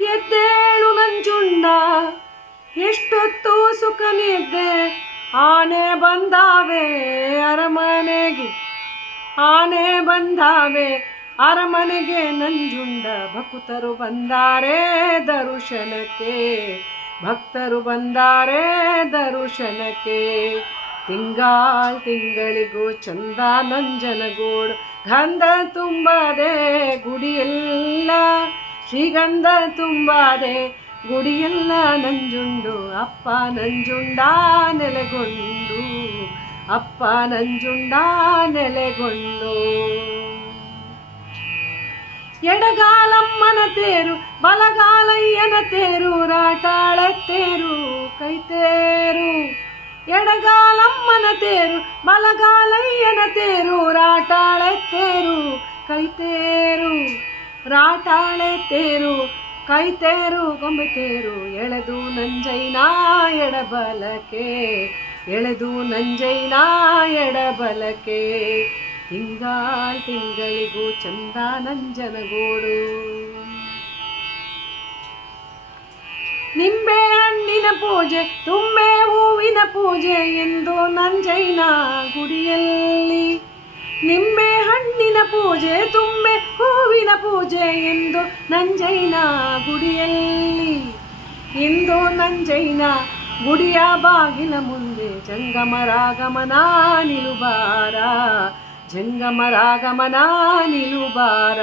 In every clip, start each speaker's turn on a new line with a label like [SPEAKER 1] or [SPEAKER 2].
[SPEAKER 1] ಎದ್ದೇಳು ನಂಜುಂಡ ಎಷ್ಟೊತ್ತು ಸುಖ ನಿದ್ದೆ ಆನೆ ಬಂದಾವೆ ಅರಮನೆಗೆ. ಆನೆ ಬಂದಾವೆ ಅರಮನೆಗೆ ನಂಜುಂಡ ಭಕ್ತರು ಬಂದಾರೆ ದರುಶನಕ್ಕೆ. ಭಕ್ತರು ಬಂದಾರೆ ದರ್ಶನಕ್ಕೆ. ತಿಂಗಾಳ್ ತಿಂಗಳಿಗೂ ಚಂದ ನಂಜನಗೂಡು, ಗಂಧ ತುಂಬದೆ ಗುಡಿಯೆಲ್ಲ. ಶ್ರೀಗಂಧ ತುಂಬದೆ ಗುಡಿಯೆಲ್ಲ ನಂಜುಂಡು, ಅಪ್ಪ ನಂಜುಂಡ ನೆಲೆಗೊಂಡು, ಅಪ್ಪ ನಂಜುಂಡ ನೆಲೆಗೊಂಡು. ಎಡಗಾಲಮ್ಮನ ತೇರು, ಬಲಗಾಲಯ್ಯನ ತೇರು, ರಾಟಾಳ ತೇರು ಕೈತೇರು ಎಡಗಾಲಮ್ಮನ ತೇರು, ಬಲಗಾಲಯ್ಯನ ತೇರು, ರಾಟಾಳೆ ತೇರು ಕೈತೇರು ರಾಟಾಳೆ ತೇರು ಕೈತೇರು ಗೊಂಬೆ ತೇರು, ಎಳೆದು ನಂಜೈನ ಎಡಬಲಕೆ, ಎಳೆದು ನಂಜೈನ ಎಡಬಲಕೆ. ತಿಂಗಾಳ್ ತಿಂಗಳಿಗೂ ಚಂದ ನಂಜನಗೂಡು. ನಿಂಬೆ ಹಣ್ಣಿನ ಪೂಜೆ, ತುಂಬೆ ಹೂವಿನ ಪೂಜೆ ಎಂದು ನಂಜೈನ ಗುಡಿಯಲ್ಲಿ. ನಿಂಬೆ ಹಣ್ಣಿನ ಪೂಜೆ, ತುಂಬೆ ಹೂವಿನ ಪೂಜೆ ಎಂದು ನಂಜೈನ ಗುಡಿಯಲ್ಲಿ. ಇಂದು ನಂಜೈನ ಗುಡಿಯ ಬಾಗಿಲ ಮುಂದೆ ಜಂಗಮರಾಗಮನ ನಿಲುಬಾರ ಜಂಗಮರಾಗಮನ ನಿಲುಬಾರ.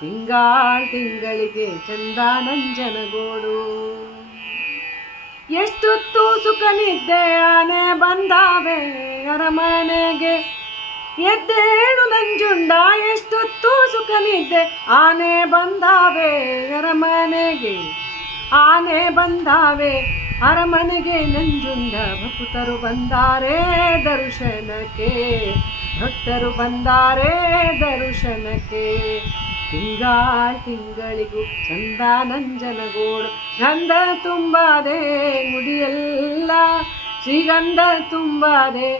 [SPEAKER 1] ತಿಂಗಾಳ್ ತಿಂಗಳಿಗೆ ಚಂದ ನಂಜನಗೋಡು ಎಷ್ಟೊತ್ತು ಸುಖ ಆನೆ ಬಂದಾವೆ ಅರಮನೆಗೆ. ಎದ್ದೇಳು ನಂಜುಂಡ, ಎಷ್ಟೊತ್ತು ಸುಖ ನಿದ್ದೆ ಆನೆ ಬಂದಾವೆ ಅರಮನೆಗೆ. ಆನೆ ಬಂದಾವೆ ಅರಮನೆಗೆ, ನಂಜುಂಡ ಭಕ್ತರು ಬಂದಾರೆ ದರ್ಶನಕ್ಕೆ. ಭಕ್ತರು ಬಂದಾರೆ ದರ್ಶನಕ್ಕೆ. ತಿಂಗಾಳ್ ತಿಂಗಳಿಗೂ ಚಂದ ನಂಜನಗೂಡು ಗಂಧ ತುಂಬಾದೆ ಗುಡಿಯೆಲ್ಲ, ಶ್ರೀಗಂಧ ತುಂಬಾದೆ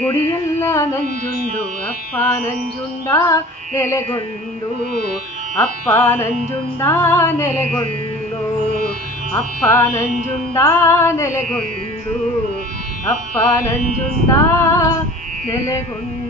[SPEAKER 1] ಗುಡಿಯೆಲ್ಲ. ನಂಜುಂಡು, ಅಪ್ಪ ನಂಜುಂಡ ನೆಲೆಗೊಂಡು, ಅಪ್ಪ ನಂಜುಂಡ ನೆಲೆಗೊಂಡು, ಅಪ್ಪ ನಂಜುಂಡ ನೆಲೆಗೊಂಡು, ಅಪ್ಪ ನಂಜುಂಡ ನೆಲೆಗೊಂಡು.